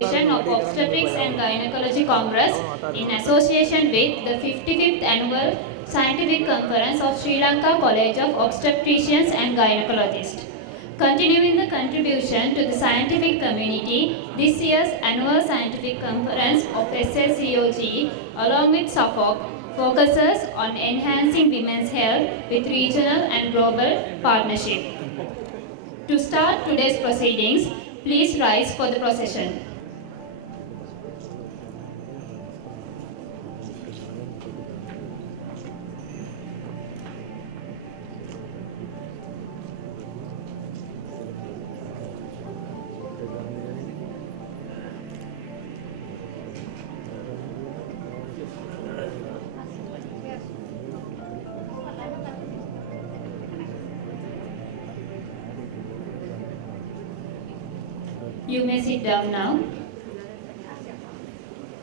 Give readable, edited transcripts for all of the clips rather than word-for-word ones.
Of Obstetrics and Gynecology Congress in association with the 55th Annual Scientific Conference of Sri Lanka College of Obstetricians and Gynecologists. Continuing the contribution to the scientific community, this year's Annual Scientific Conference of SLCOG along with SAFOG focuses on enhancing women's health with regional and global partnership. To start today's proceedings, please rise for the procession. You may sit down now.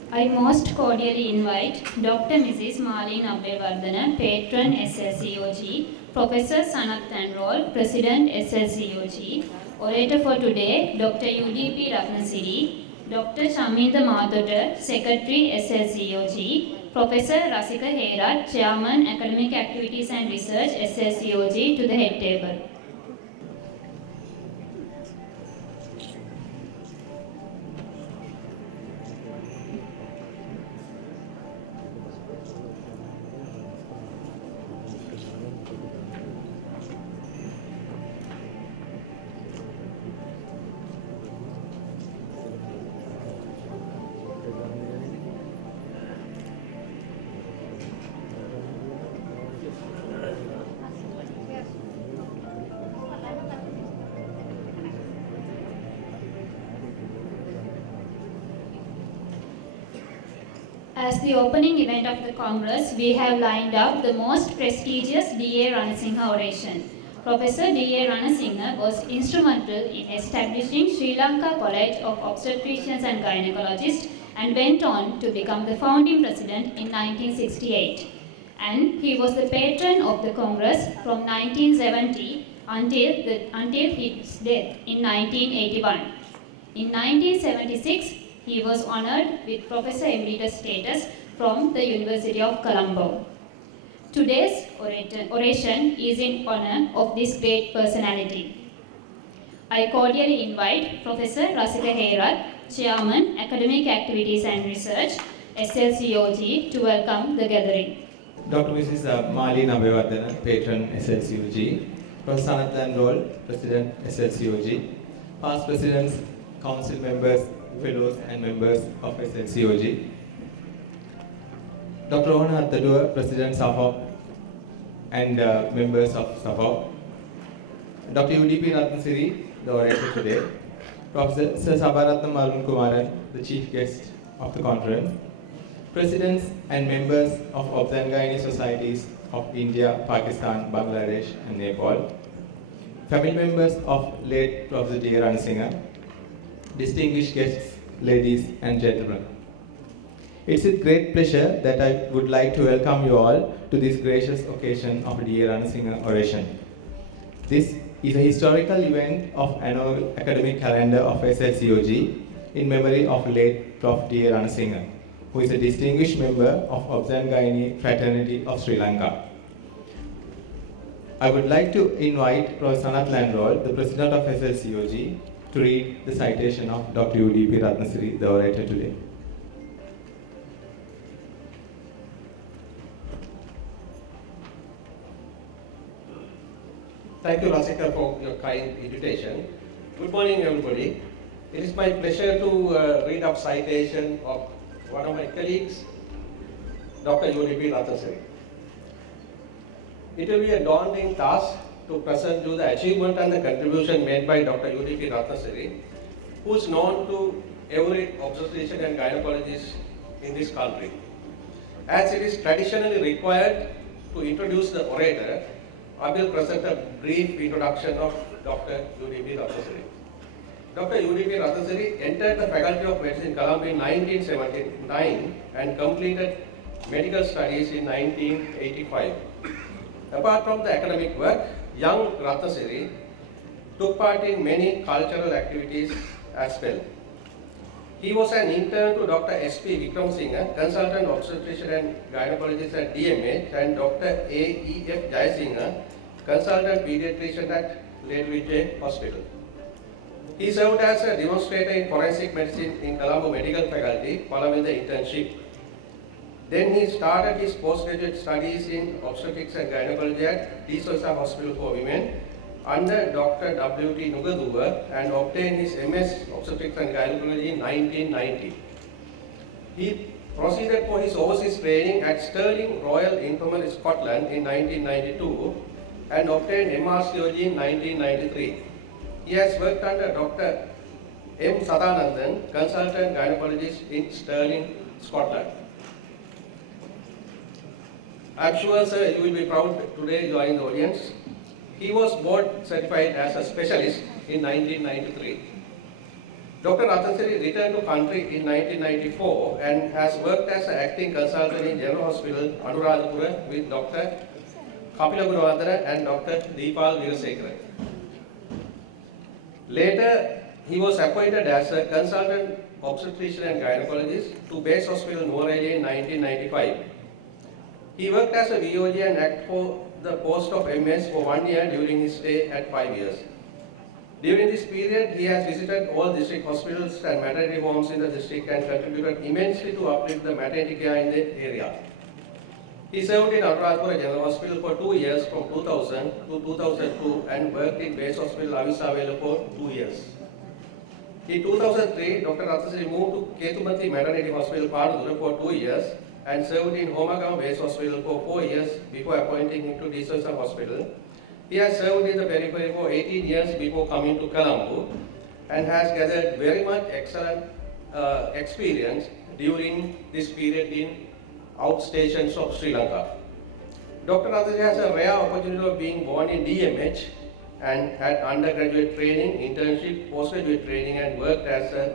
I most cordially invite Dr. Mrs. Marlene Abeyewardena, Patron-SLCOG, Professor Sanath Lanerolle, President-SLCOG, orator for today, Dr. UDP Ratnasiri, Dr. Chaminda Mathota, Secretary-SLCOG, Professor Rasika Herath, Chairman, Academic Activities and Research, SLCOG, to the head table. As the opening event of the Congress, we have lined up the most prestigious D A Ranasinghe Oration. Professor D A Ranasinghe was instrumental in establishing Sri Lanka College of Obstetricians and Gynecologists and went on to become the founding president in 1968. And he was the patron of the Congress from 1970 until his death in 1981. In 1976, he was honored with Professor Emeritus status from the University of Colombo. Today's oration is in honor of this great personality. I cordially invite Professor Rasika Herath, Chairman, Academic Activities and Research, SLCOG, to welcome the gathering. Dr. Mrs. Marlene Abeyewardena, Patron, SLCOG, Professor Sanath Lanerolle, President, SLCOG, past presidents, council members, fellows and members of SLCOG, Dr. Hony, President SAFOG and members of SAFOG, Dr. UDP Ratnasiri, the orator today, Professor Marlene, the chief guest of the conference, presidents and members of Obs and Gynae societies of India, Pakistan, Bangladesh and Nepal, family members of late Prof D A Ranasinghe, distinguished guests, ladies and gentlemen. It's with great pleasure that I would like to welcome you all to this gracious occasion of D A Ranasinghe Oration. This is a historical event of annual academic calendar of SLCOG in memory of late Prof D A Ranasinghe, who is a distinguished member of Obs and Gynae fraternity of Sri Lanka. I would like to invite Professor Sanath Lanerolle, the President of SLCOG, to read the citation of Dr. UDP Ratnasiri, the orator today. Thank you, Rasika, for your kind invitation. Good morning, everybody. It is my pleasure to read up citation of one of my colleagues, Dr. UDP Ratnasiri. It will be a daunting task to present you the achievement and the contribution made by Dr. UDP Ratnasiri, who is known to every obstetrician and gynecologist in this country. As it is traditionally required to introduce the orator, I will present a brief introduction of Dr. UDP Ratnasiri. Dr. UDP Ratnasiri entered the Faculty of Medicine in Colombo in 1979 and completed medical studies in 1985. Apart from the academic work, young Ratnasiri took part in many cultural activities as well. He was an intern to Dr. S.P. Vikramsinghe, consultant obstetrician and gynecologist at DMH, and Dr. A.E.F. Jayasinghe, consultant pediatrician at Ledwidge Hospital. He served as a demonstrator in forensic medicine in Colombo Medical Faculty following the internship. Then he started his postgraduate studies in obstetrics and gynecology at Disosa Hospital for Women under Dr. W.T. Nugaduwa and obtained his MS obstetrics and gynecology in 1990. He proceeded for his overseas training at Stirling Royal Infirmary, Scotland in 1992 and obtained MRCOG in 1993. He has worked under Dr. M. Sadanandan, consultant gynecologist in Stirling, Scotland. I am sure, sir, you will be proud today you are in the audience. He was board certified as a specialist in 1993. Dr. Ratnasiri returned to country in 1994 and has worked as an acting consultant in General Hospital, Anuradhapura with Dr. Kapila Gunawardena and Dr. Deepal Veerasekara. Later, he was appointed as a consultant obstetrician and gynecologist to Base Hospital, Nuwara in 1995. He worked as a VOG and ACT for the post of MS for 1 year during his stay at 5 years. During this period, he has visited all district hospitals and maternity homes in the district and contributed immensely to uplift the maternity care in the area. He served in Anuradhapura General Hospital for 2 years from 2000 to 2002 and worked in Base Hospital Avisavela for 2 years. In 2003, Dr. Ratnasiri moved to Ketumathi Maternity Hospital, Padura for 2 years and served in Homagam Base Hospital for 4 years before appointing him to Disosa Hospital. He has served in the periphery for 18 years before coming to Colombo and has gathered very much excellent experience during this period in outstations of Sri Lanka. Dr. Ratnasiri has a rare opportunity of being born in DMH and had undergraduate training, internship, postgraduate training and worked as a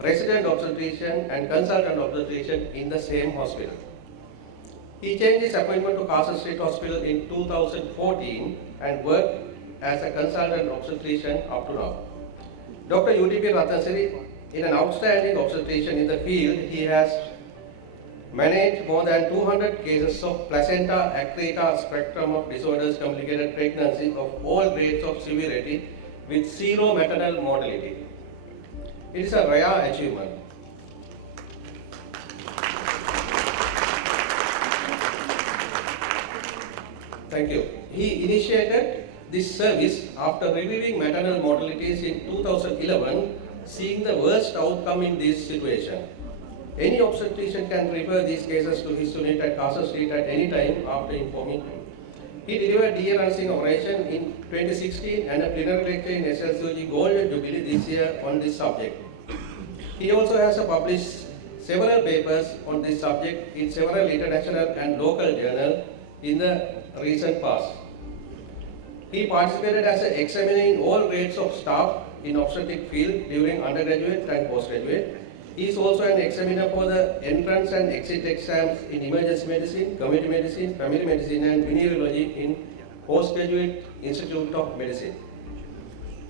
resident obstetrician and consultant obstetrician in the same hospital. He changed his appointment to Castle Street Hospital in 2014 and worked as a consultant obstetrician up to now. Dr. UDP Ratnasiri is an outstanding obstetrician in the field. He has managed more than 200 cases of placenta, accreta, spectrum of disorders, complicated pregnancy of all grades of severity with zero maternal mortality. It is a rare achievement. Thank you. He initiated this service after reviewing maternal mortalities in 2011, seeing the worst outcome in this situation. Any obstetrician can refer these cases to his unit at Castle Street at any time after informing him. He delivered D A Ranasinghe Oration in 2016 and a plenary lecture in SLCOG Golden Jubilee this year on this subject. He also has published several papers on this subject in several international and local journals in the recent past. He participated as an examiner in all grades of staff in obstetric field during undergraduate and postgraduate. He is also an examiner for the entrance and exit exams in emergency medicine, community medicine, family medicine and venereology in Postgraduate Institute of Medicine.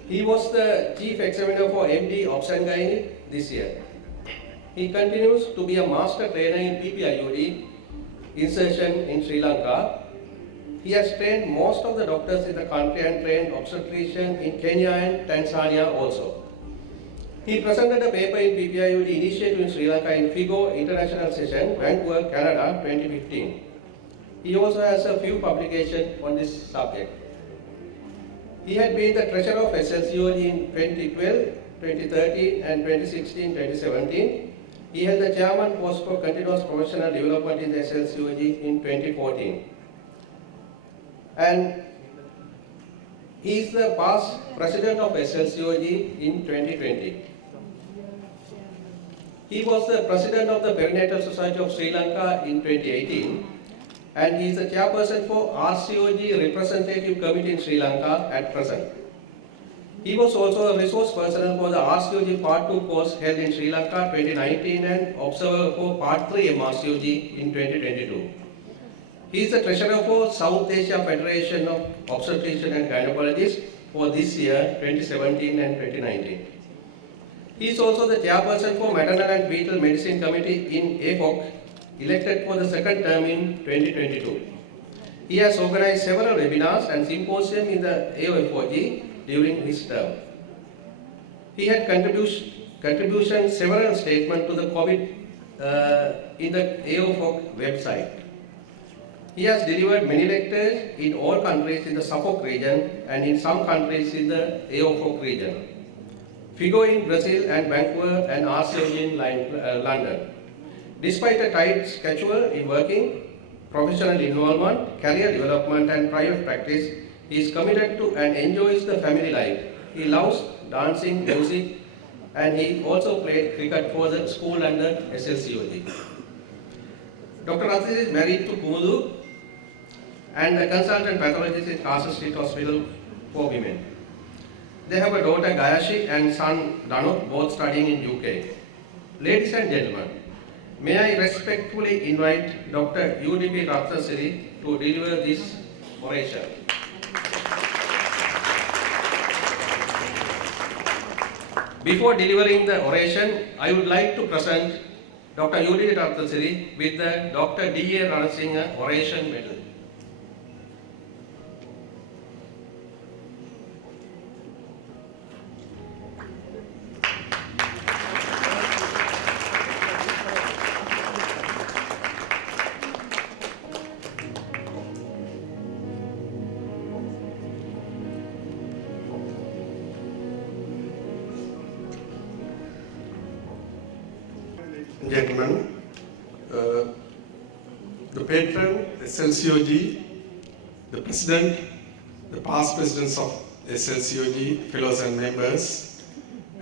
He was the chief examiner for MD Obs and Gynae this year. He continues to be a master trainer in PPIUD insertion in Sri Lanka. He has trained most of the doctors in the country and trained obstetrician in Kenya and Tanzania also. He presented a paper in PPIUD initiative in Sri Lanka in FIGO International Session, Vancouver, Canada, 2015. He also has a few publications on this subject. He had been the treasurer of SLCOG in 2012, 2013 and 2016-2017. He held the chairman post for continuous professional development in the SLCOG in 2014. And he is the past president of SLCOG in 2020. He was the president of the Perinatal Society of Sri Lanka in 2018 and he is the chairperson for RCOG Representative Committee in Sri Lanka at present. He was also a resource person for the RCOG Part 2 course held in Sri Lanka 2019 and observer for Part 3 MRCOG in 2022. He is the treasurer for South Asia Federation of Obstetricians and Gynecologists for this year 2017 and 2019. He is also the chairperson for Maternal and Fetal Medicine Committee in SAFOG, elected for the second term in 2022. He has organized several webinars and symposiums in the AOFOG during his term. He had contributions several statements to the COVID in the AOFOG website. He has delivered many lectures in all countries in the SAFOG region and in some countries in the AOFOG region. Figo in Brazil and Vancouver and RCOG in London. Despite a tight schedule in working, professional involvement, career development and private practice, he is committed to and enjoys the family life. He loves dancing, music, and he also played cricket for the school and the SLCOG. Dr. Ratnasiri is married to Kumudu and a consultant pathologist in Castle Street Hospital for Women. They have a daughter Gayashi and son Danut, both studying in UK. Ladies and gentlemen, may I respectfully invite Dr. UDP Ratnasiri to deliver this oration. Before delivering the oration, I would like to present Dr. UDP Ratnasiri with the Dr. D A Ranasinghe Oration Medal. Gentlemen, the Patron-SLCOG, the President, the past Presidents of SLCOG, fellows and members,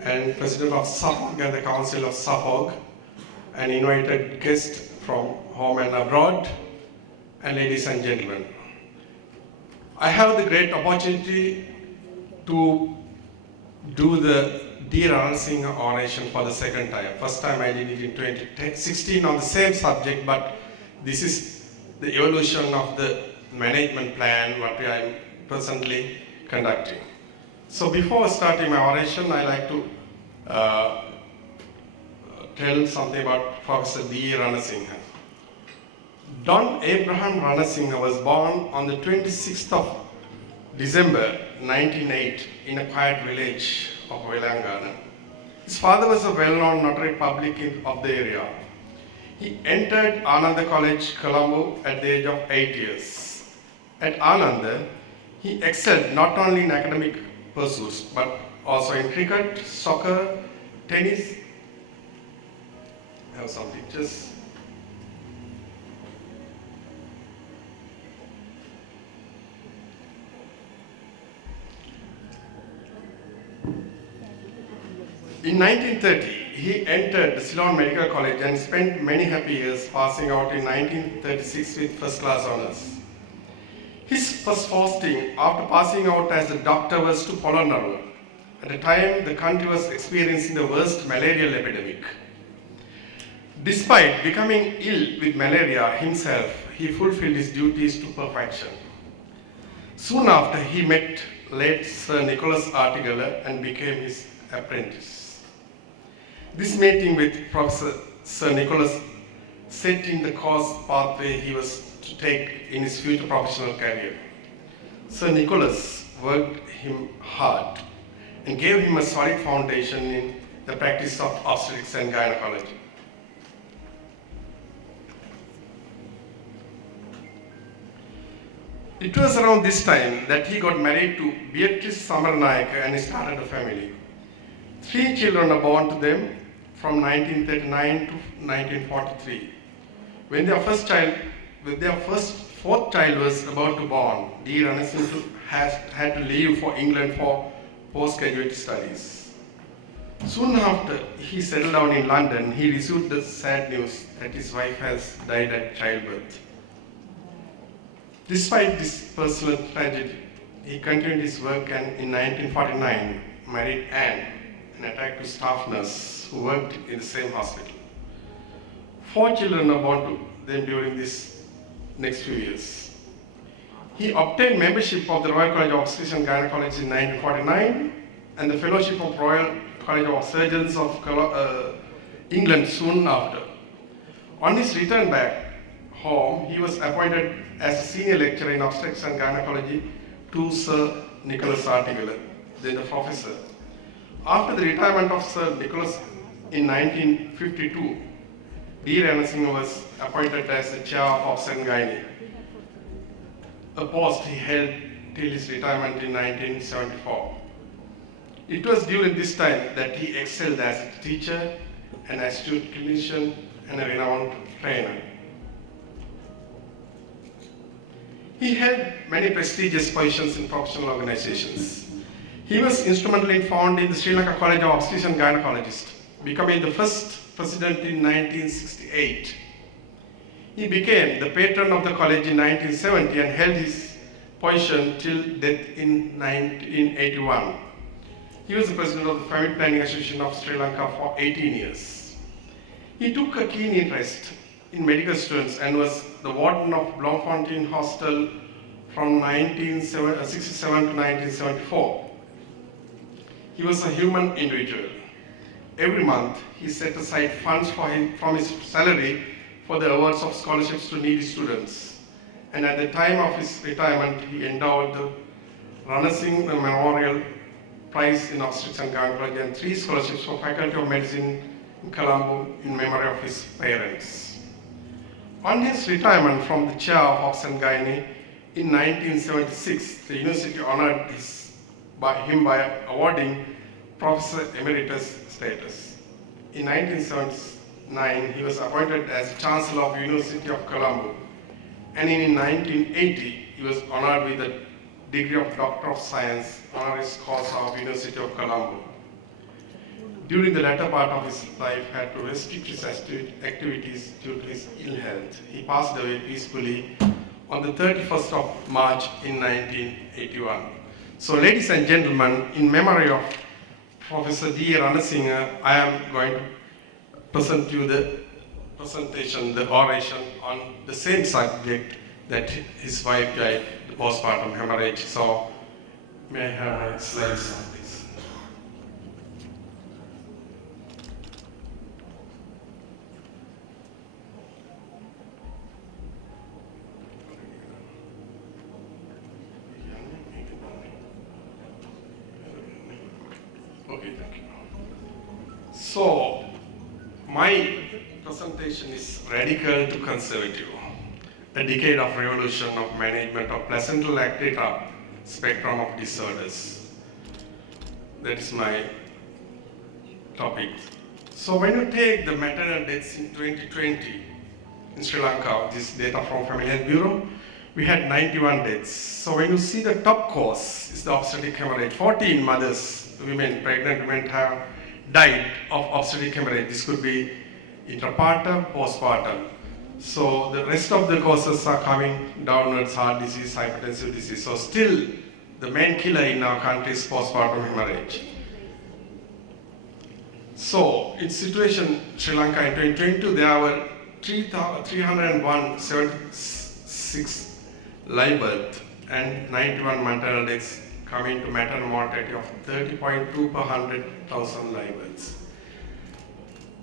and President of SAFOG and the Council of SAFOG, and invited guests from home and abroad, and ladies and gentlemen. I have the great opportunity to do the D A Ranasinghe oration for the second time. First time I did it in 2016 on the same subject, but this is the evolution of the management plan what I am presently conducting. So before starting my oration, I like to tell something about Professor D A Ranasinghe. Don Abraham Ranasinghe was born on the 26th of December 1908 in a quiet village of Telangana. His father was a well-known notary public of the area. He entered Ananda College, Colombo at the age of 8 years. At Ananda, he excelled not only in academic pursuits but also in cricket, soccer, tennis. I have some pictures. In 1930, he entered the Ceylon Medical College and spent many happy years, passing out in 1936 with first-class honors. His first posting after passing out as a doctor was to Polonnaruwa. At the time, the country was experiencing the worst malarial epidemic. Despite becoming ill with malaria himself, he fulfilled his duties to perfection. Soon after, he met late Sir Nicholas Artigala and became his apprentice. This meeting with Professor Sir Nicholas set in the course pathway he was to take in his future professional career. Sir Nicholas worked him hard and gave him a solid foundation in the practice of obstetrics and gynecology. It was around this time that he got married to Beatrice Samaranayaka and started a family. 3 children are born to them from 1939 to 1943. When their fourth child was about to born, D. Ranasinghe had to leave for England for postgraduate studies. Soon after he settled down in London, he received the sad news that his wife has died at childbirth. Despite this personal tragedy, he continued his work and in 1949 married Anne, an attractive staff nurse who worked in the same hospital. 4 children are born to them during this next few years. He obtained membership of the Royal College of Obstetrics and Gynecology in 1949 and the fellowship of Royal College of Surgeons of England soon after. On his return back home, he was appointed as a senior lecturer in obstetrics and gynecology to Sir Nicholas Articular, then the professor. After the retirement of Sir Nicholas in 1952, D. Ranasinghe was appointed as the chair of obstetrics and gynae, a post he held till his retirement in 1974. It was during this time that he excelled as a teacher, an astute clinician, and a renowned trainer. He held many prestigious positions in professional organizations. He was instrumental in founding the Sri Lanka College of Obstetricians and Gynecologists, becoming the first president in 1968. He became the patron of the college in 1970 and held his position till death in 1981. He was the president of the Family Planning Association of Sri Lanka for 18 years. He took a keen interest in medical students and was the warden of Bloemfontein Hostel from 1967 to 1974. He was a human individual. Every month, he set aside funds from his salary for the awards of scholarships to needy students. And at the time of his retirement, he endowed the Ratnasiri Memorial Prize in Obstetrics and Gynecology and 3 scholarships for Faculty of Medicine in Colombo in memory of his parents. On his retirement from the chair of Obstetrics and Gynae in 1976, the university honored him by awarding Professor Emeritus status. In 1979, he was appointed as Chancellor of the University of Colombo, and in 1980, he was honored with the degree of Doctor of Science, honoris causa of University of Colombo. During the latter part of his life, he had to restrict his activities due to his ill health. He passed away peacefully on the 31st of March in 1981. So, ladies and gentlemen, in memory of Professor D. A Ranasinghe, I am going to present you the presentation, the oration on the same subject that his wife died, the postpartum hemorrhage. So, may I have my slides, please? Okay, thank you. So, my presentation is radical to conservative. A decade of revolution of management of placental accreta spectrum of disorders. That is my topic. So when you take the maternal deaths in 2020 in Sri Lanka, this data from Family Health Bureau, we had 91 deaths. So when you see the top cause is the obstetric hemorrhage, 14 mothers, women, pregnant women have died of obstetric hemorrhage. This could be intrapartum, postpartum. So the rest of the causes are coming downwards, heart disease, hypertensive disease. So still the main killer in our country is postpartum hemorrhage. So in situation Sri Lanka in 2022, there were 301.76 live birth and 91 maternal deaths, coming to maternal mortality of 30.2 per 100,000 live births.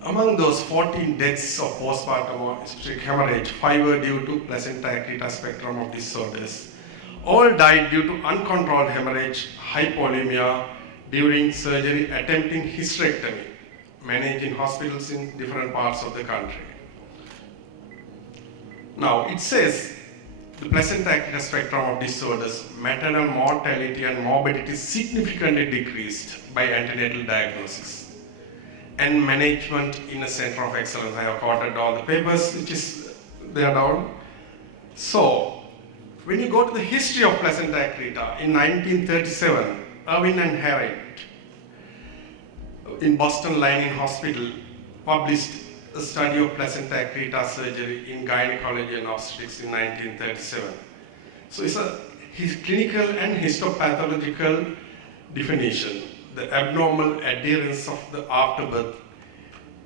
Among those 14 deaths of postpartum obstetric hemorrhage, 5 were due to placenta accreta spectrum of disorders. All died due to uncontrolled hemorrhage, hypovolemia during surgery, attempting hysterectomy, managed in hospitals in different parts of the country. Now, it says the placenta accreta spectrum of disorders, maternal mortality and morbidity significantly decreased by antenatal diagnosis and management in a center of excellence. I have quoted all the papers which is there down. So, when you go to the history of placenta accreta, in 1937, Irwin and Harriet in Boston Lining Hospital published a study of placenta accreta surgery in gynecology and obstetrics in 1937. So it's a clinical and histopathological definition, the abnormal adherence of the afterbirth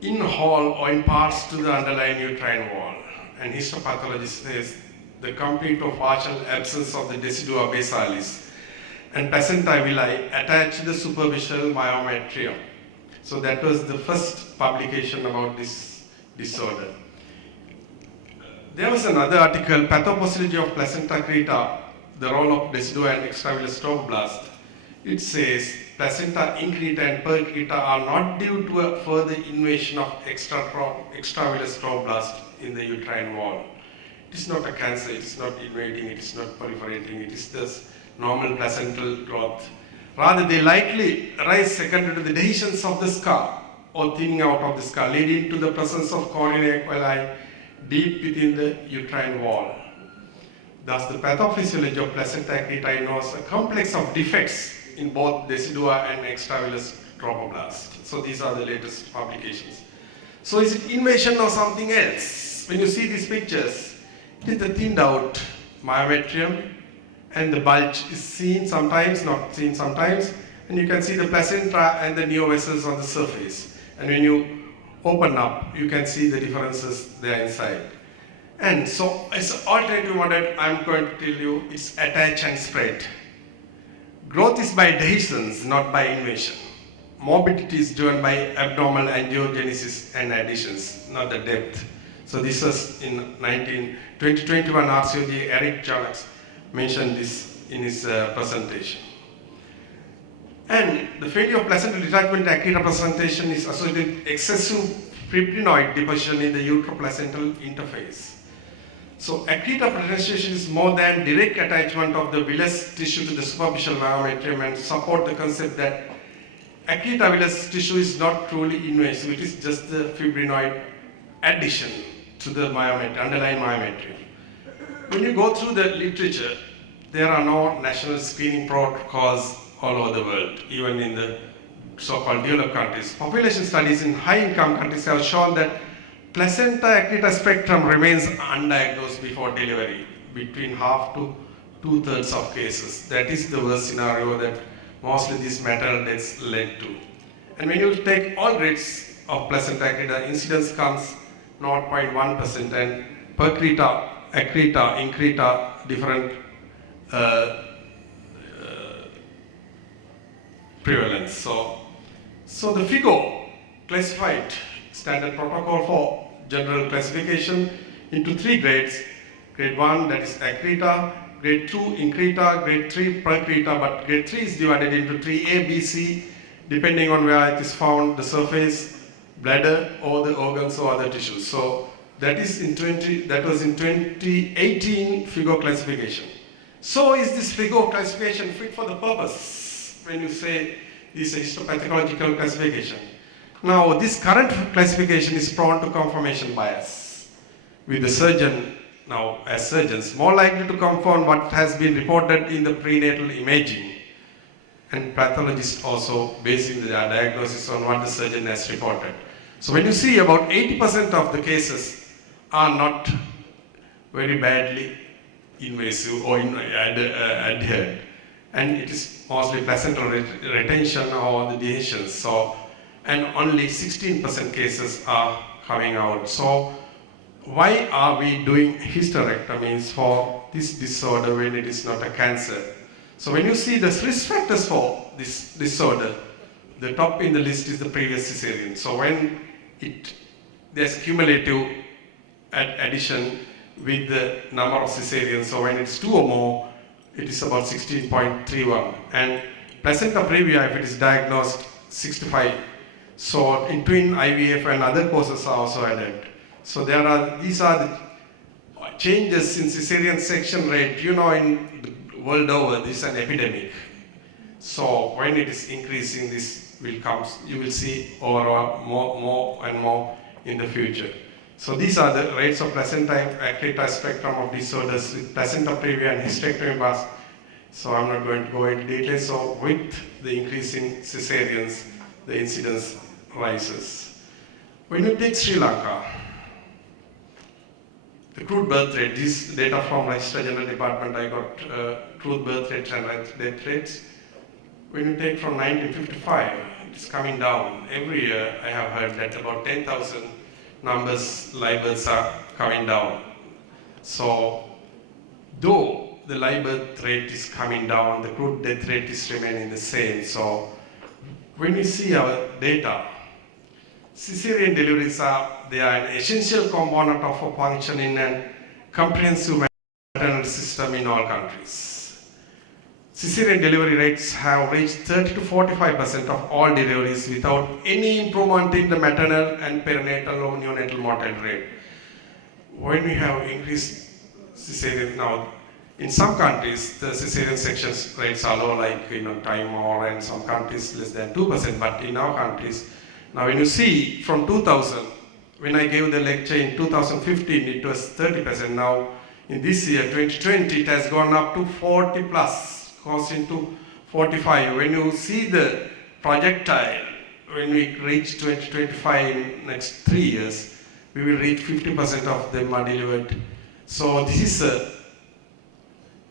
in whole or in parts to the underlying uterine wall. And histopathologist says the complete or partial absence of the decidua basalis and placenta villi attached to the superficial myometrium. So that was the first publication about this disorder. There was another article, Pathophysiology of Placenta accreta, the role of decidua and extravillous trophoblast. It says placenta increta and percreta are not due to a further invasion of extravillous trophoblast in the uterine wall. It is not a cancer, it is not invading, it is not proliferating, it is just normal placental growth. Rather, they likely arise secondary to the dehiscence of the scar or thinning out of the scar, leading to the presence of cornea equili deep within the uterine wall. Thus, the pathophysiology of placenta accreta involves a complex of defects in both decidua and extravillous trophoblast. So these are the latest publications. So is it invasion or something else? When you see these pictures, it is the thinned out myometrium, and the bulge is seen sometimes, not seen sometimes, and you can see the placenta and the neovessels on the surface. And when you open up, you can see the differences there inside. And so, as an alternative model, I'm going to tell you it's attach and spread. Growth is by dehiscence, not by invasion. Morbidity is driven by abnormal angiogenesis and additions, not the depth. So this was in 2021 RCOG, Eric Janax mentioned this in his presentation. And the failure of placental detachment accreta presentation is associated with excessive fibrinoid deposition in the uteroplacental interface. So accreta presentation is more than direct attachment of the villous tissue to the superficial myometrium, and support the concept that accreta villous tissue is not truly invasive, it is just the fibrinoid addition to the myometrium, underlying myometrium. When you go through the literature, there are no national screening protocols all over the world, even in the so-called developed countries. Population studies in high-income countries have shown that placenta accreta spectrum remains undiagnosed before delivery, between half to 2/3 of cases. That is the worst scenario that mostly these maternal deaths led to. And when you take all grades of placenta accreta, incidence comes 0.1%, and percreta, accreta, increta, different prevalence. So the FIGO classified standard protocol for general classification into 3 grades. Grade 1, that is accreta, grade 2, increta, grade 3, percreta, but grade 3 is divided into 3A, B, C, depending on where it is found, the surface, bladder, or the organs or other tissues. So that was in 2018 FIGO classification. So is this FIGO classification fit for the purpose when you say this is histopathological classification? Now, this current classification is prone to confirmation bias, with the surgeon, now as surgeons, more likely to confirm what has been reported in the prenatal imaging, and pathologists also basing their diagnosis on what the surgeon has reported. So when you see about 80% of the cases are not very badly invasive or adhered, and it is mostly placental retention or the dehiscence. So, and only 16% cases are coming out. So why are we doing hysterectomies for this disorder when it is not a cancer? So when you see the risk factors for this disorder, the top in the list is the previous cesarean. So when there's cumulative addition with the number of cesareans, so when it's 2 or more, it is about 16.31. And placenta previa, if it is diagnosed, 65. So in twin IVF and other causes are also added. So these are the changes in cesarean section rate. You know, in the world over, this is an epidemic. So when it is increasing, this will come, you will see more and more in the future. So these are the rates of placenta accreta spectrum of disorders with placenta previa and hysterectomy bars. So I'm not going to go into details. So with the increasing cesareans, the incidence rises. When you take Sri Lanka, the crude birth rate, this data from Register General Department, I got crude birth rates and death rates. When you take from 1955, it's coming down. Every year I have heard that about 10,000 numbers, live births are coming down. So though the live birth rate is coming down, the crude death rate is remaining the same. So when we see our data, cesarean deliveries they are an essential component of a functioning and comprehensive maternal system in all countries. Cesarean delivery rates have reached 30 to 45% of all deliveries without any improvement in the maternal and perinatal or neonatal mortality rate. When we have increased cesarean now, in some countries the cesarean section rates are low, like Timor, and some countries less than 2%, but in our countries, now when you see from 2000, when I gave the lecture in 2015, it was 30%. Now in this year, 2020, it has gone up to 40 plus, crossing to 45. When you see the projectile, when we reach 2025 in next 3 years, we will reach 50% of them are delivered. So this is a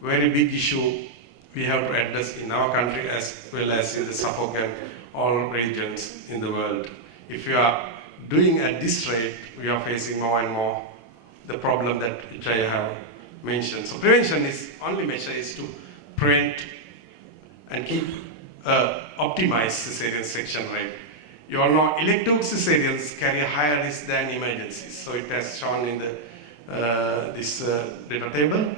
very big issue we have to address in our country as well as in the SAFOG and all regions in the world. If we are doing at this rate, we are facing more and more the problem that which I have mentioned. So prevention is only measure is to prevent and keep optimized cesarean section rate. You all know elective cesareans carry a higher risk than emergencies. So it has shown in the this data table.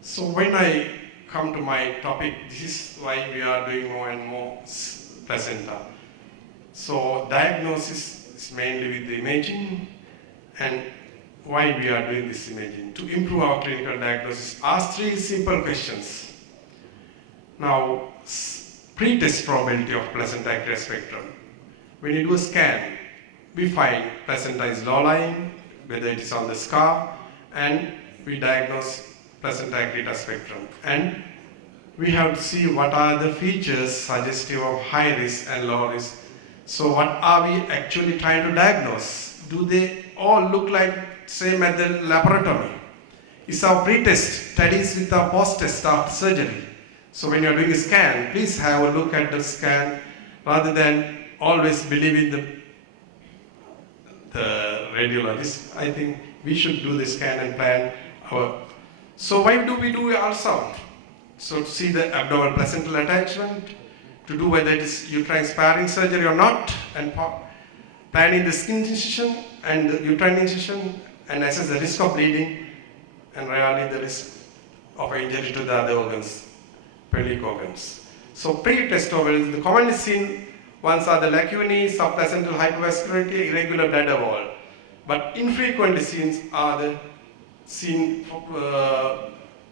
So when I come to my topic, this is why we are doing more and more placenta. So diagnosis is mainly with the imaging, and why we are doing this imaging? To improve our clinical diagnosis, ask 3 simple questions. Now, pre-test probability of placenta accreta spectrum. When you do a scan, we find placenta is low-lying, whether it is on the scar, and we diagnose placenta accreta spectrum. And we have to see what are the features suggestive of high risk and low risk. So what are we actually trying to diagnose? Do they all look like same at the laboratory? Is our pre-test studies with our post-test after surgery? So when you are doing a scan, please have a look at the scan rather than always believe in the radiologist. I think we should do the scan and plan our. So why do we do ultrasound? So to see the abdominal placental attachment, to do whether it is uterine sparing surgery or not, and planning the skin incision and the uterine incision, and assess the risk of bleeding and rarely the risk of injury to the other organs, pelvic organs. So pre-test ovarians, the commonly seen ones are the lacunae, subplacental hypervascularity, irregular bladder wall. But infrequently seen are the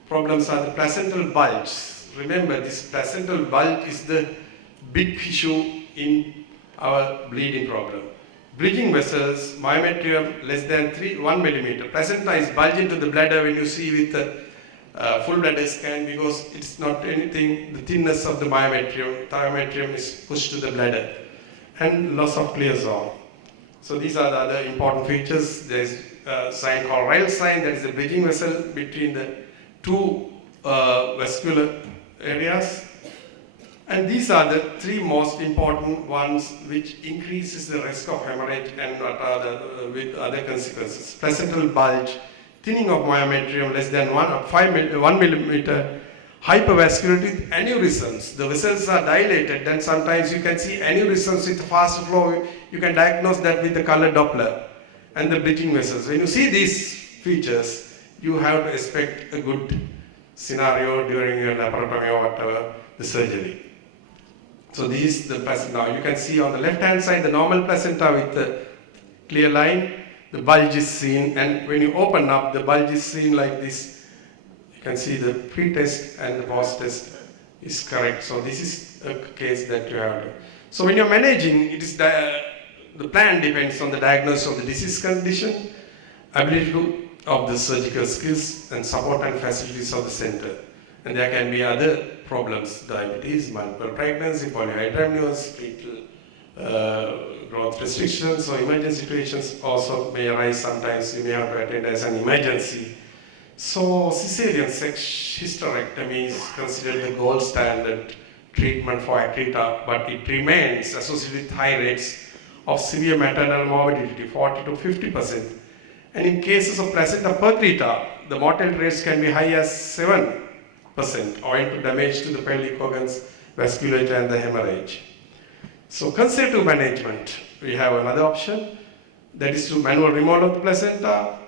problems are the placental bulge. Remember, this placental bulge is the big issue in our bleeding problem. Bridging vessels, myometrium less than 1 millimeter. Placenta is bulging to the bladder when you see with the full bladder scan, because it's not anything, the thinness of the myometrium is pushed to the bladder. And loss of clear zone. So these are the other important features. There is a sign called rail sign, that is a bridging vessel between the 2 vascular areas. And these are the 3 most important ones which increases the risk of hemorrhage and what are the, with other consequences. Placental bulge, thinning of myometrium less than 1 millimeter, hypervascularity, aneurysms. The vessels are dilated, then sometimes you can see aneurysms with fast flow. You can diagnose that with the color Doppler. And the bridging vessels. When you see these features, you have to expect a good scenario during your laparotomy or whatever, the surgery. So this is the placenta. Now you can see on the left hand side the normal placenta with the clear line, the bulge is seen, and when you open up, the bulge is seen like this. You can see the pre-test and the post-test is correct. So this is a case that you have to. So when you're managing, it is the plan depends on the diagnosis of the disease condition, ability of the surgical skills, and support and facilities of the center. And there can be other problems, diabetes, multiple pregnancy, polyhydramnios, fetal growth restrictions, or emergency situations also may arise. Sometimes you may have to attend as an emergency. So cesarean hysterectomy is considered the gold standard treatment for accreta, but it remains associated with high rates of severe maternal morbidity, 40 to 50%. And in cases of placenta percreta, the mortality rates can be high as 7%, owing to damage to the pelvic organs, vasculature, and the hemorrhage. So conservative management, we have another option, that is to manual removal of the placenta,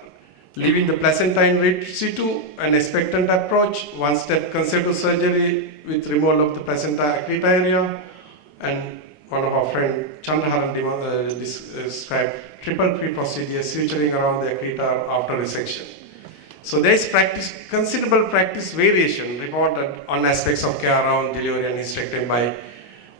leaving the placenta in situ, an expectant approach, one-step conservative surgery with removal of the placenta accreta area, and one of our friend Chandraharan described triple P procedure suturing around the accreta after resection. So there is considerable practice variation reported on aspects of care around delivery and hysterectomy by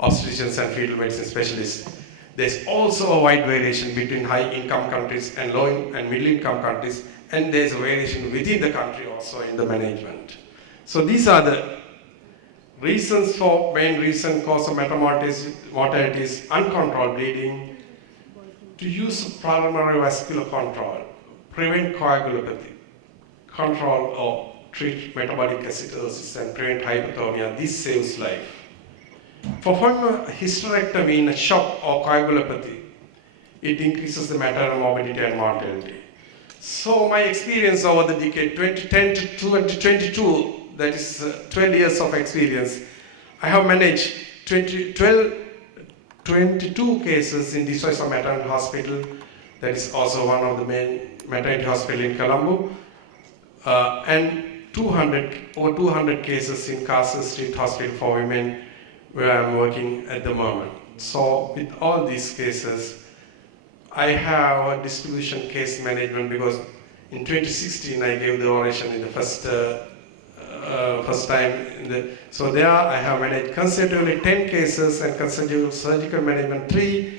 obstetricians and fetal medicine specialists. There is also a wide variation between high-income countries and low and middle-income countries, and there is a variation within the country also in the management. So these are the reasons for main reason cause of mortality is uncontrolled bleeding, to use pulmonary vascular control, prevent coagulopathy, control or treat metabolic acidosis and prevent hypothermia. This saves life. Perform a hysterectomy in a shock or coagulopathy, it increases the maternal morbidity and mortality. So my experience over the decade 2010 to 2022, that is 12 years of experience, I have managed 22 cases in Disoisa Maternity Hospital, that is also one of the main maternity hospital in Colombo, and over 200 cases in Castle Street Hospital for Women, where I am working at the moment. So with all these cases, I have a distribution case management because in 2016 I gave the oration in the first time. So there I have managed consecutively 10 cases and consecutive surgical management 3,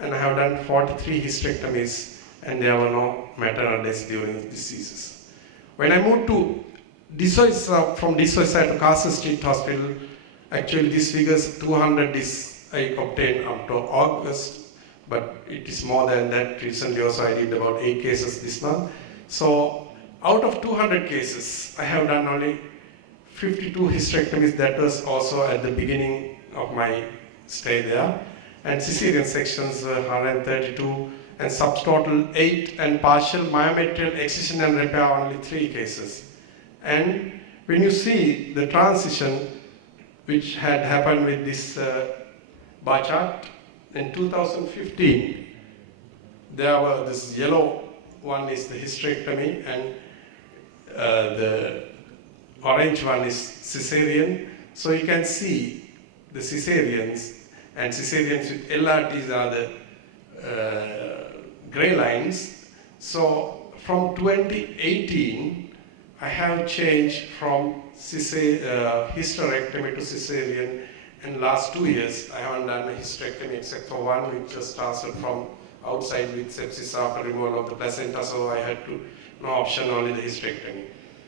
and I have done 43 hysterectomies, and there were no maternal deaths during the diseases. When I moved to Disoisa, from Disoisa to Castle Street Hospital, actually these figures 200 is I obtained up to August, but it is more than that. Recently also I did about 8 cases this month. So out of 200 cases, I have done only 52 hysterectomies. That was also at the beginning of my stay there. And cesarean sections were 132, and subtotal 8, and partial myometrial excision and repair only 3 cases. And when you see the transition which had happened with this bar chart, in 2015, there were this yellow one is the hysterectomy, and the orange one is cesarean. So you can see the cesareans, and cesareans with LRTs are the gray lines. So from 2018, I have changed from hysterectomy to cesarean. In last 2 years, I haven't done a hysterectomy except for one which just transferred from outside with sepsis after removal of the placenta, so I had no option, only the hysterectomy.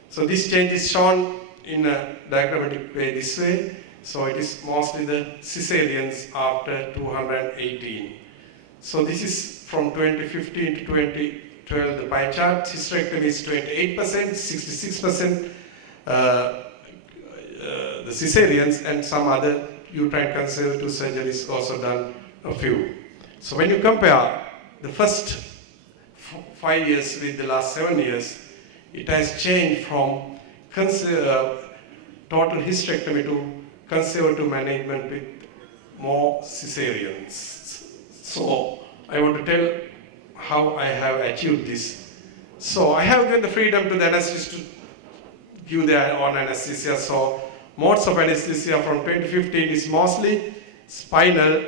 So this change is shown in a diagrammatic way this way. So it is mostly the cesareans after 218. So this is from 2015 to 2012, the pie chart. Hysterectomy is 28%, 66% the cesareans, and some other uterine conservative surgeries also done a few. So when you compare the first 5 years with the last 7 years, it has changed from total hysterectomy to conservative management with more cesareans. So I want to tell how I have achieved this. So I have given the freedom to the anesthetist to give their own anesthesia. So modes of anesthesia from 2015 is mostly spinal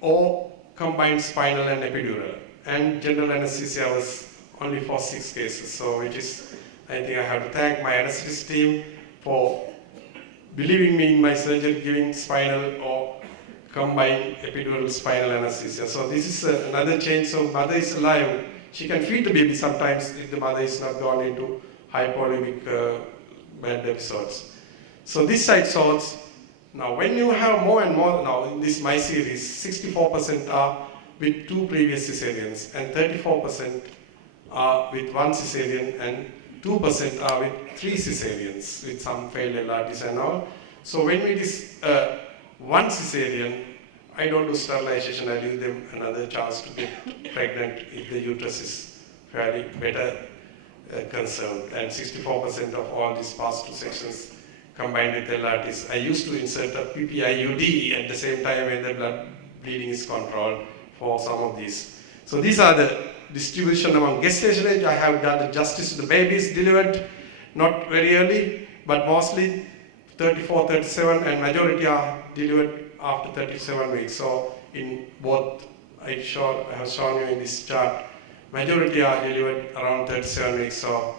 or combined spinal and epidural. And general anesthesia was only for 6 cases. So it is, I think I have to thank my anesthetist team for believing me in my surgery, giving spinal or combined epidural spinal anesthesia. So this is another change. So mother is alive. She can feed the baby sometimes if the mother is not gone into hypolimic bad episodes. So this side shows, now when you have more and more, now in this my series, 64% are with 2 previous cesareans, and 34% are with 1 cesarean, and 2% are with 3 cesareans, with some failed LRTs and all. So when it is 1 cesarean, I don't do sterilization, I give them another chance to get pregnant if the uterus is fairly better conserved. And 64% of all these past 2 sections combined with LRTs. I used to insert a PPIUD at the same time when the blood bleeding is controlled for some of these. So these are the distribution among gestation age. I have done the justice to the babies delivered not very early, but mostly 34, 37, and majority are delivered after 37 weeks. So in both, I have shown you in this chart, majority are delivered around 37 weeks, so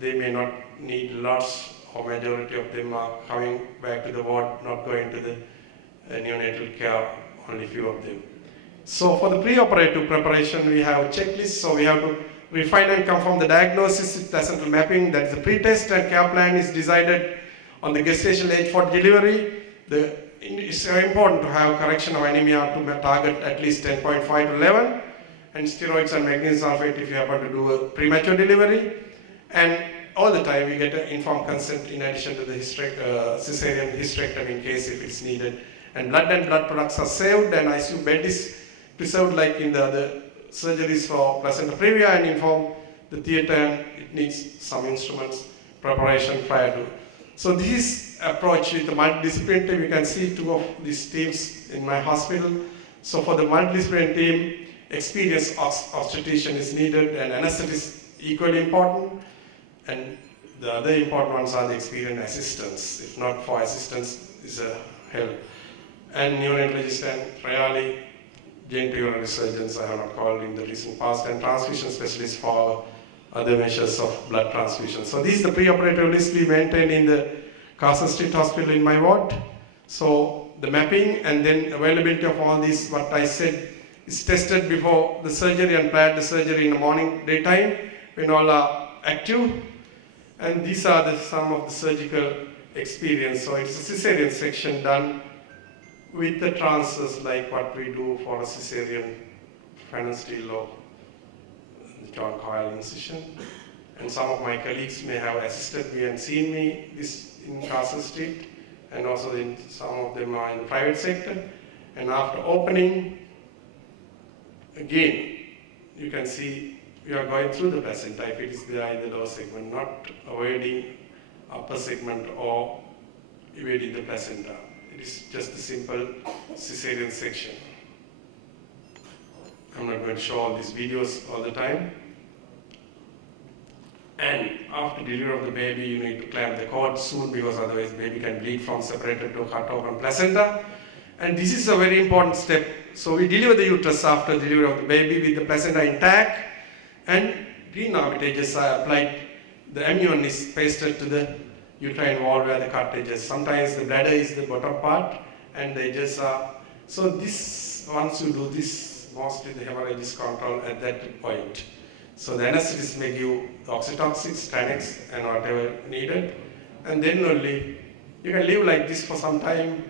they may not need lots, or majority of them are coming back to the ward, not going to the neonatal care, only few of them. So for the pre-operative preparation, we have a checklist, so we have to refine and confirm the diagnosis with placental mapping, that is the pre-test, and care plan is decided on the gestational age for delivery. It's important to have correction of anemia to target at least 10.5 to 11, and steroids and magnesium sulfate if you happen to do a premature delivery. And all the time we get an informed consent in addition to the cesarean hysterectomy in case if it's needed. And blood products are saved, and ICU bed is preserved like in the other surgeries for placenta previa, and inform the theatre, and it needs some instruments preparation prior to. So this approach with the multidisciplinary team, you can see two of these teams in my hospital. So for the multidisciplinary team, experienced obstetrician is needed, and anesthetic is equally important. And the other important ones are the experienced assistants. If not for assistants, is a help. And neonatologist and rarely genitourinary surgeons I have not called in the recent past, and transfusion specialists for other measures of blood transfusion. So this is the pre-operative list we maintain in the Carson Street Hospital in my ward. So the mapping and then availability of all these, what I said, is tested before the surgery and prior to the surgery in the morning, daytime, when all are active. And these are some of the surgical experience. So it's a cesarean section done with the transfers like what we do for a cesarean final steel or John Coyle incision. And some of my colleagues may have assisted me and seen me this in Carson Street, and also some of them are in the private sector. And after opening, again, you can see we are going through the placenta if it is behind the lower segment, not avoiding upper segment or evading the placenta. It is just a simple cesarean section. I'm not going to show all these videos all the time. And after delivery of the baby, you need to clamp the cord soon, because otherwise the baby can bleed from separated to cut open placenta. And this is a very important step. So we deliver the uterus after delivery of the baby with the placenta intact, and green armitages are applied. The amnion is pasted to the uterine wall where the cartilages. Sometimes the bladder is the bottom part, and the edges are. So this, once you do this, mostly the hemorrhage is controlled at that point. So the anesthetist may give oxytoxics, Stanex, and whatever needed, and then only you can live like this for some time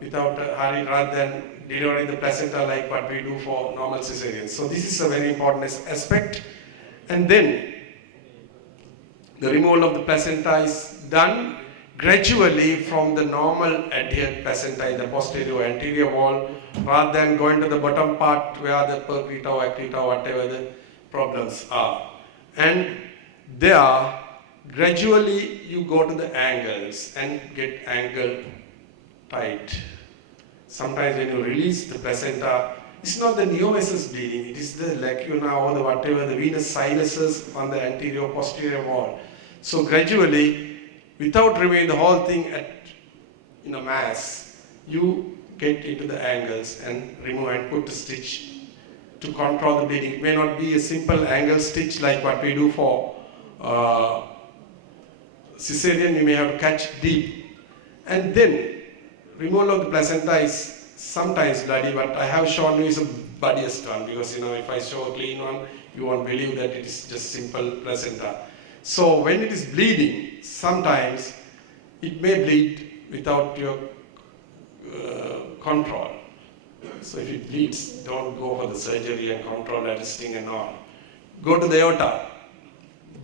without hurry, rather than delivering the placenta like what we do for normal cesareans. So this is a very important aspect. And then the removal of the placenta is done gradually from the normal adherent placenta in the posterior or anterior wall, rather than going to the bottom part where the percreta or accreta or whatever the problems are. And there, gradually you go to the angles and get angle tight. Sometimes when you release the placenta, it's not the neovasous bleeding, it is the lacuna or the whatever, the venous sinuses on the anterior or posterior wall. So gradually, without removing the whole thing in a mass, you get into the angles and remove and put the stitch to control the bleeding. It may not be a simple angle stitch like what we do for cesarean. You may have to catch deep. And then removal of the placenta is sometimes bloody, but I have shown you is a bloodiest one, because if I show a clean one, you won't believe that it is just simple placenta. So when it is bleeding, sometimes it may bleed without your control. So if it bleeds, don't go for the surgery and control adjusting and all. Go to the aorta,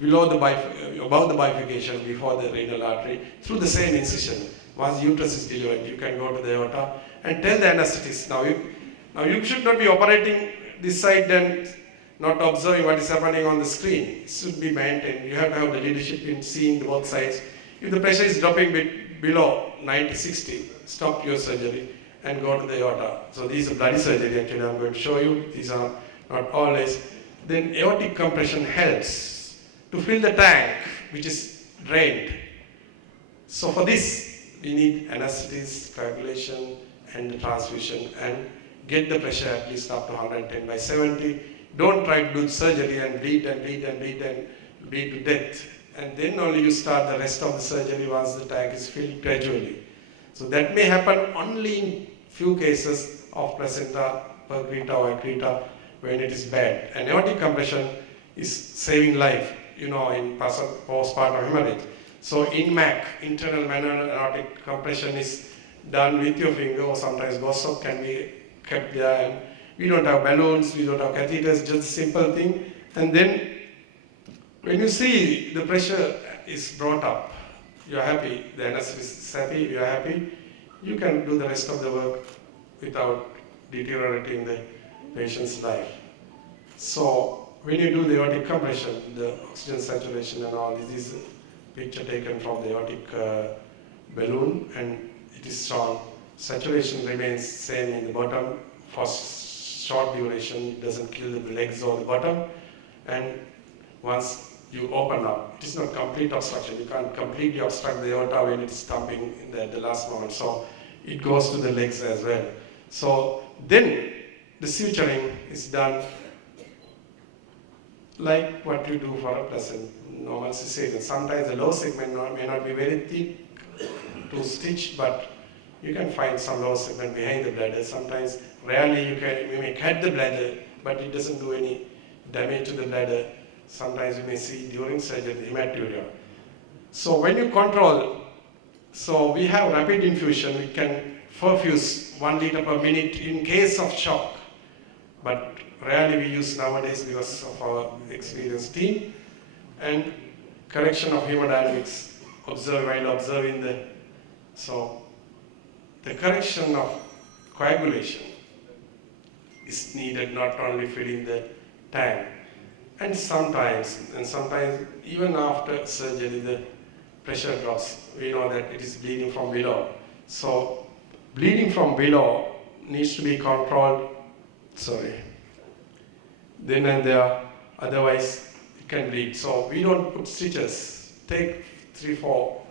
above the bifurcation, before the renal artery, through the same incision. Once the uterus is delivered, you can go to the aorta and tell the anesthetist. Now you should not be operating this side and not observing what is happening on the screen. It should be maintained. You have to have the leadership in seeing both sides. If the pressure is dropping below 90-60, stop your surgery and go to the aorta. So these are bloody surgery actually I'm going to show you. These are not always. Then aortic compression helps to fill the tank which is drained. So for this we need anesthesia, coagulation and the transfusion and get the pressure at least up to 110/70. Don't try to do surgery and bleed and bleed and bleed and bleed to death. And then only you start the rest of the surgery once the tank is filled gradually. So that may happen only in few cases of placenta, accreta or accreta when it is bad. And aortic compression is saving life, in postpartum hemorrhage. So in MAC, internal manual aortic compression is done with your finger, or sometimes gauze can be kept there. And we don't have balloons, we don't have catheters, just a simple thing. And then when you see the pressure is brought up, you are happy, the anesthetist is happy, you are happy, you can do the rest of the work without deteriorating the patient's life. So when you do the aortic compression, the oxygen saturation and all, this is a picture taken from the aortic balloon, and it is shown saturation remains same in the bottom for short duration, it doesn't kill the legs or the bottom, and once you open up, it is not complete obstruction, you can't completely obstruct the aorta when it is thumping in the last moment, so it goes to the legs as well. So then the suturing is done like what you do for a normal cesarean. Sometimes the low segment may not be very thick to stitch, but you can find some low segment behind the bladder. Sometimes, rarely you may cut the bladder, but it doesn't do any damage to the bladder. Sometimes you may see during surgery the hematuria. So when you control, so we have rapid infusion, we can perfuse 1 liter per minute in case of shock, but rarely we use nowadays because of our experienced team. And correction of hemodynamics, while observing the correction of coagulation is needed, not only filling the tank. And sometimes even after surgery, the pressure drops. We know that it is bleeding from below. So bleeding from below needs to be controlled. Then and there, otherwise it can bleed. So we don't put stitches. Take 3-4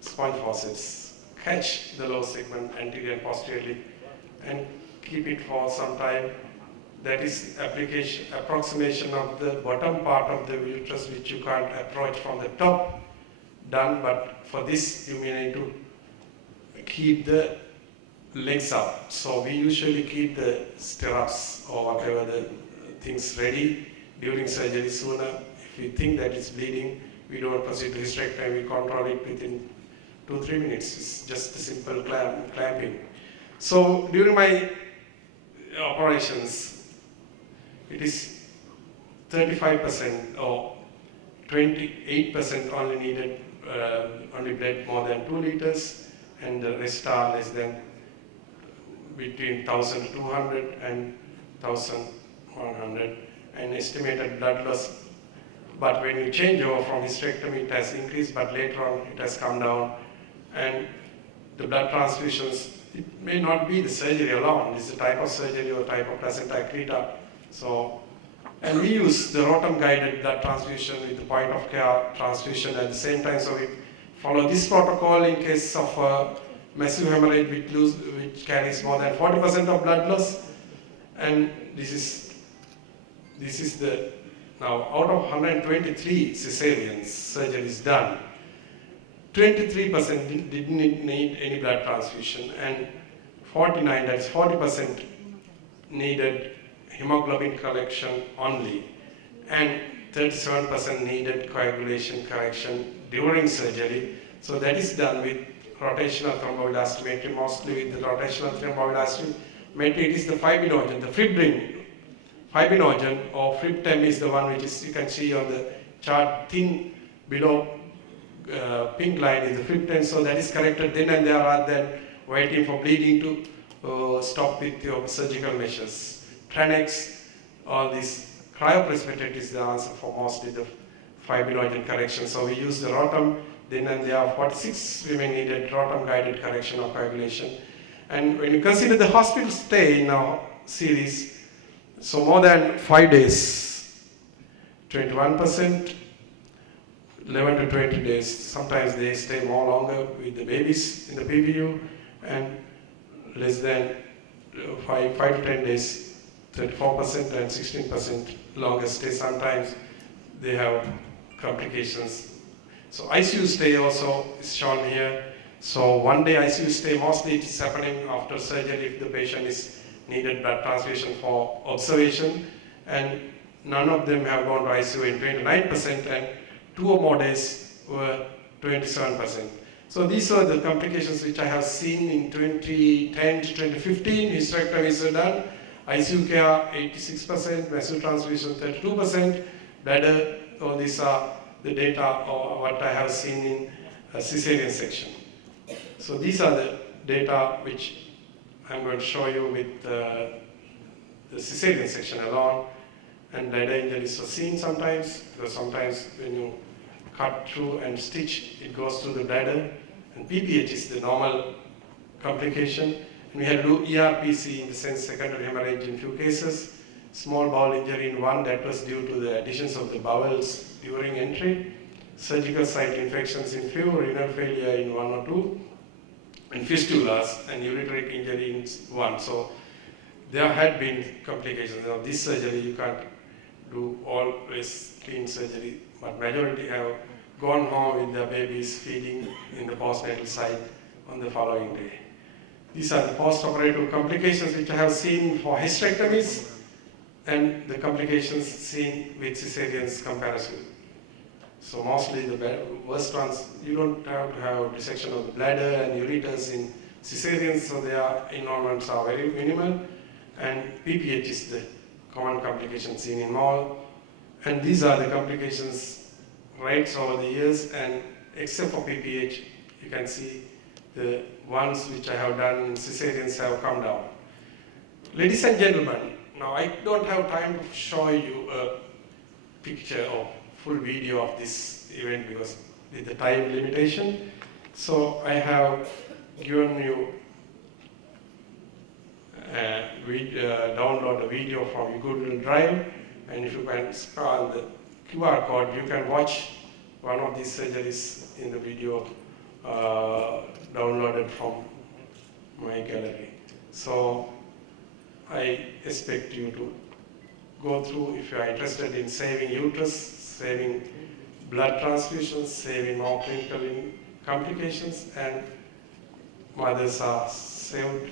sponge forceps, catch the low segment anterior and posteriorly, and keep it for some time. That is approximation of the bottom part of the uterus, which you can't approach from the top, done, but for this you may need to keep the legs up. So we usually keep the stirrups or whatever the things ready during surgery sooner. If we think that it's bleeding, we don't proceed to hysterectomy, we control it within 2-3 minutes. It's just a simple clamping. So during my operations, it is 35% or 28% only needed, only bled more than 2 liters, and the rest are less than between 1,200 and 1,100, and estimated blood loss. But when you change over from hysterectomy, it has increased, but later on it has come down. And the blood transfusions, it may not be the surgery alone, it's a type of surgery or type of placenta accreta. So, and we use the rotom guided blood transfusion with the point of care transfusion at the same time. So we follow this protocol in case of massive hemorrhage which carries more than 40% of blood loss. And this is the, now out of 123 cesareans surgeries done, 23% didn't need any blood transfusion, and 49, that is 40%, needed hemoglobin collection only, and 37% needed coagulation correction during surgery. So that is done with rotational thromboelastometry, mostly with the rotational thromboelastometry. It is the fibrinogen, the fibrin. Fibrinogen or FibTem is the one which is, you can see on the chart, thin below pink line is the FibTem, so that is corrected then and there rather than waiting for bleeding to stop with your surgical measures. Tranex, all this cryoprecipitate is the answer for mostly the fibrinogen correction. So we use the rotom, then and there 46 women needed rotom guided correction of coagulation. And when you consider the hospital stay in our series, so more than 5 days, 21%, 11 to 20 days. Sometimes they stay more longer with the babies in the PBU, and less than 5 to 10 days, 34% and 16% longer stay. Sometimes they have complications. So ICU stay also is shown here. So 1 day ICU stay, mostly it is happening after surgery if the patient is needed blood transfusion for observation, and none of them have gone to ICU in 29%, and 2 or more days were 27%. So these are the complications which I have seen in 2010 to 2015. Hysterectomies were done, ICU care 86%, vessel transfusion 32%, bladder, all these are the data or what I have seen in a cesarean section. So these are the data which I'm going to show you with the cesarean section alone. And bladder injuries are seen sometimes, because sometimes when you cut through and stitch, it goes through the bladder. And PPH is the normal complication. And we had to do ERPC, in the sense secondary hemorrhage in few cases. Small bowel injury in one, that was due to the additions of the bowels during entry. Surgical site infections in few, renal failure in 1 or 2, and fistulas and ureteric injury in 1. So there had been complications. Now this surgery, you can't do always clean surgery, but majority have gone home with their babies feeding in the postnatal site on the following day. These are the post-operative complications which I have seen for hysterectomies, and the complications seen with cesareans comparison. So mostly the worst ones, you don't have to have dissection of the bladder and ureters in cesareans, so their involvements are very minimal. And PPH is the common complication seen in all. And these are the complications rates over the years, and except for PPH, you can see the ones which I have done in cesareans have come down. Ladies and gentlemen, now I don't have time to show you a picture or full video of this event because with the time limitation. So I have given you download a video from Google Drive, and if you can scan the QR code, you can watch one of these surgeries in the video downloaded from my gallery. So I expect you to go through if you are interested in saving uterus, saving blood transfusions, saving more clinical complications, and mothers are saved.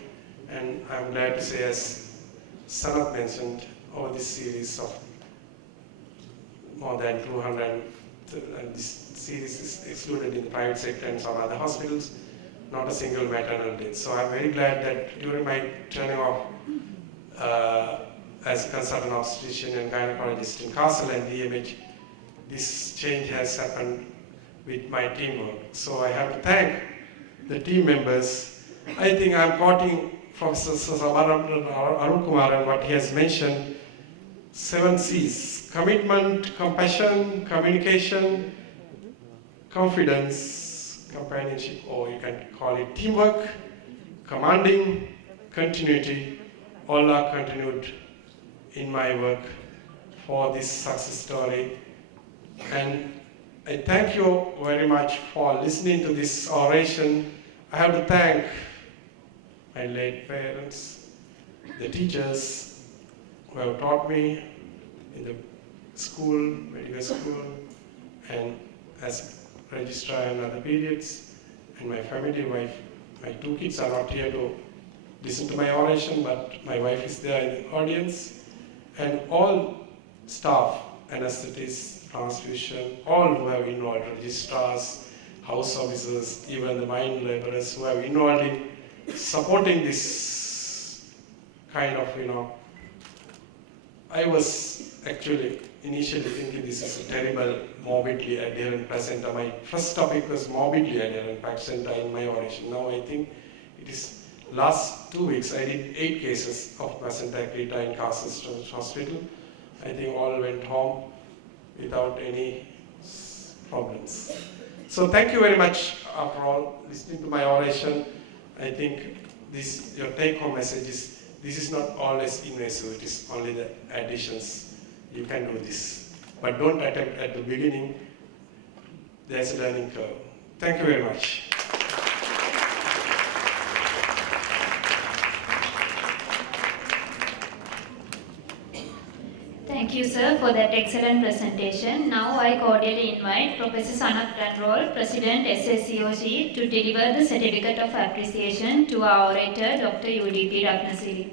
And I'm glad to say, as Sanath mentioned, over this series of more than 200, and this series is excluded in the private sector and some other hospitals, not a single maternal death. So I'm very glad that during my turning off as a consultant obstetrician and gynecologist in Castle and DMH, this change has happened with my teamwork. So I have to thank the team members. I think I'm quoting Professor Arun Kumar and what he has mentioned, 7 C's: commitment, compassion, communication, confidence, companionship, or you can call it teamwork, commanding, continuity. All are continued in my work for this success story. And I thank you very much for listening to this oration. I have to thank my late parents, the teachers who have taught me in the school, medical school, and as registrar and other periods, and my family. My 2 kids are not here to listen to my oration, but my wife is there in the audience, and all staff, anesthetists, transfusion, all who have involved, registrars, house officers, even the mine laborers who have involved in supporting this kind of, I was actually initially thinking this is a terrible morbidly adherent placenta. My first topic was morbidly adherent placenta in my oration. Now I think it is last 2 weeks I did 8 cases of placenta accreta in Castle Hospital. I think all went home without any problems. So thank you very much for listening to my oration. I think this your take-home message is this is not always invasive. It is only the additions. You can do this, but don't attempt at the beginning. There's a learning curve. Thank you very much. Thank you, sir, for that excellent presentation. Now I cordially invite Professor Sanath Lanerolle, President SLCOG, to deliver the certificate of appreciation to our orator, Dr. UDP Ratnasiri.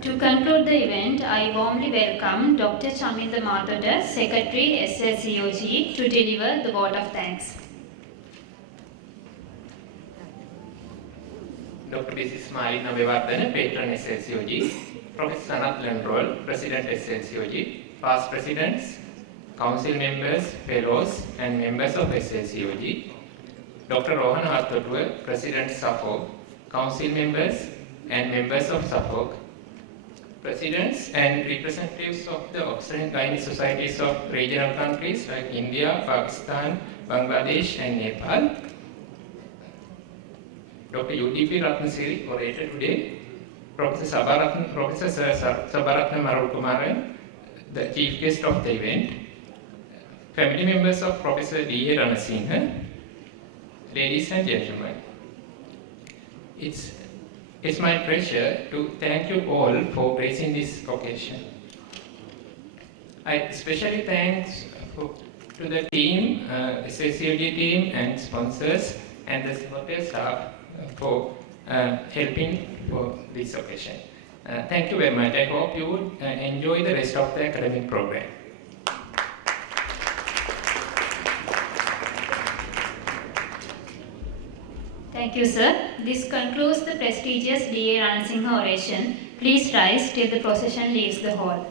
To conclude the event, I warmly welcome Dr. Chaminda Mathota, Secretary-SLCOG, to deliver the vote of thanks. Dr. Mrs. Marlene Abeyewardena, Patron-SLCOG, Professor Sanath Lanerolle, President-SLCOG, past presidents, council members, fellows, and members of SLCOG, Dr. Rohan Harthotuwa, President SAFOG, council members, and members of SAFOG, presidents and representatives of the Obstetric Gynae societies of regional countries like India, Pakistan, Bangladesh, and Nepal. Dr. UDP Ratnasiri, orator today, Professor Sabaratna Marul, the chief guest of the event, family members of Professor D A Ranasinghe, ladies and gentlemen. It's my pleasure to thank you all for gracing this occasion. I especially thanks to the team, SLCOG team and sponsors and the hotel staff for helping for this occasion. Thank you very much. I hope you would enjoy the rest of the academic program. Thank you, sir. This concludes the prestigious D A Ranasinghe oration. Please rise till the procession leaves the hall.